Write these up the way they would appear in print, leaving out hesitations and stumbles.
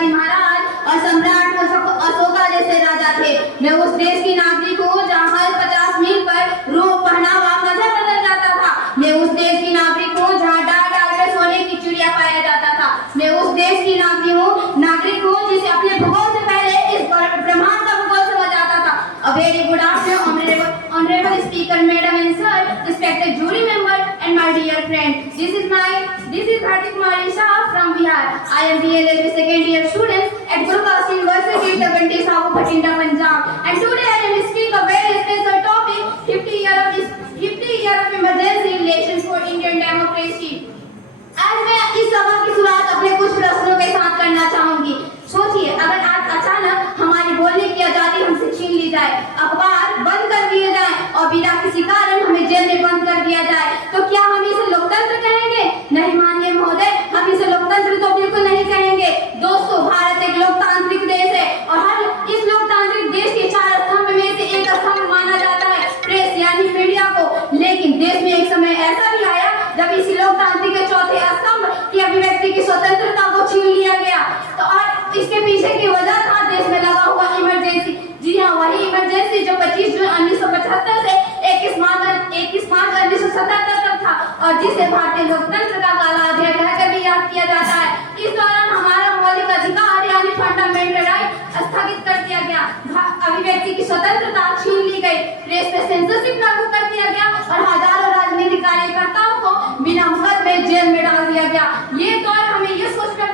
शिवाजी महाराज और सम्राट अशोका जैसे राजा थे। मैं उस देश की नागरिक हूँ जहाँ हर 50 मील पर रूप, पहनावा, मजहब बदल जाता था। मैं उस देश की नागरिक हूँ जहाँ डाल डाल कर सोने की चिड़िया पाया जाता था। मैं उस देश की नागरिक हूँ जिसे अपने भूगोल से पहले इस ब्रह्मांड का भूगोल समझ आता था। A very good afternoon, honorable speaker, madam and sir, respected jury member and my dear friend. This is Bharti Kumari Shah from Bihar. I am the LLB second year student at Guru Kasim University, Tabandi Sabu, Bhatinda, Punjab. And today I will speak a very special topic, 50 year of emergency relations for Indian democracy. आज मैं इस सभा की शुरुआत अपने कुछ प्रश्नों के साथ करना चाहूंगी। सोचिए, अगर आज अचानक हमारी बोलने की आजादी हमसे छीन ली जाए, अखबार बंद कर दिए जाए और बिना किसी कारण हमें जेल में बंद कर दिया जाए, तो क्या हम इसे लोकतंत्र कहेंगे? नहीं माननीय महोदय, हम इसे लोकतंत्र तो बिल्कुल नहीं कहेंगे। दोस्तों, भारत एक लोकतांत्रिक देश है और इस लोकतांत्रिक देश के 4 स्तंभ में से एक स्तंभ माना जाता है प्रेस यानी मीडिया को। लेकिन देश में एक समय ऐसा भी आया जब इसी लोकतांत्रिक के चौथे स्तंभ की अभिव्यक्ति की स्वतंत्रता को छीन लिया गया। तो और इसके पीछे की वजह था देश में लगा हुआ इमरजेंसी। जी हाँ, वही इमरजेंसी जो 25 जून 1975 से 21 मार्च 1977 तक था और जिसे भारतीय लोकतंत्र का काला अध्याय कहकर भी याद किया जाता है। इस दौरान हमारा मौलिक अधिकार यानी फंडामेंटल राइट स्थगित कर दिया गया, अभिव्यक्ति की स्वतंत्रता छीन ली गई, प्रेस पे सेंसरशिप लागू कर दिया गया और हजारों राजनीतिक कार्यकर्ताओं को बिना मुकदमे जेल में डाल दिया गया। ये दौर हमें ये सोचने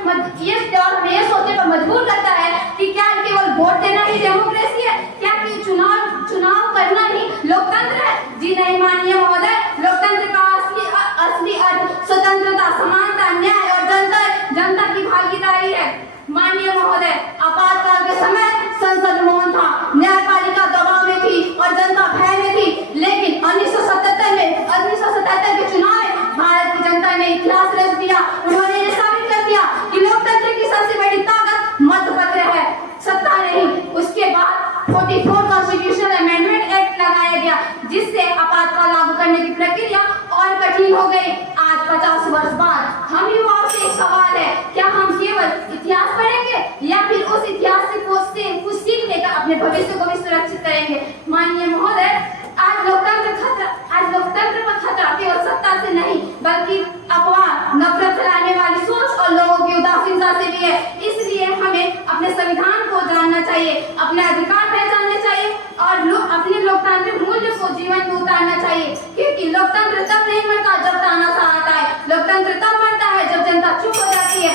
पर मजबूर करता है कि क्या केवल वोट देना ही डेमोक्रेसी है? क्या कि चुनाव करना ही लोकतंत्र है? जी नहीं माननीय महोदय, लोकतंत्र का असली अर्थ स्वतंत्रता, समानता, न्याय और जनता की भागीदारी है। माननीय महोदय, आपातकाल के समय संसद मौन था, न्यायपालिका दबाव में थी और जनता भय में थी। लेकिन 1977 के चुनाव में भारत की जनता ने इतिहास रच दिया। उन्होंने ये साबित कर दिया कि लोकतंत्र की सबसे बड़ी ताकत मतपत्र है, सत्ता नहीं। उसके बाद 44 कॉन्स्टिट्यूशनल अमेंडमेंट एक्ट लगाया गया, जिससे आपातकाल लागू करने की प्रक्रिया और कठिन हो गई। आज 50 वर्ष बाद हम युवाओं से एक सवाल है, क्या हम केवल इतिहास पढ़ेंगे या फिर उस इतिहास से कुछ सीख लेकर अपने भविष्य को भी सुरक्षित करेंगे? माननीय महोदय, आज लोकतंत्र पर खतरा केवल सत्ता से नहीं बल्कि अफवाह, नफरत फैलाने वाली सोच और लोगों की उदासीनता से भी है। इसलिए हमें अपने संविधान को जानना चाहिए, अपने अधिकार पहचानने चाहिए और अपने लोकतांत्रिक मूल्य को जीवन में उतारना चाहिए। क्योंकि लोकतंत्र तब नहीं मरता जब तानाशाह आता है, लोकतंत्र तब मरता है जब जनता चुप हो जाती है।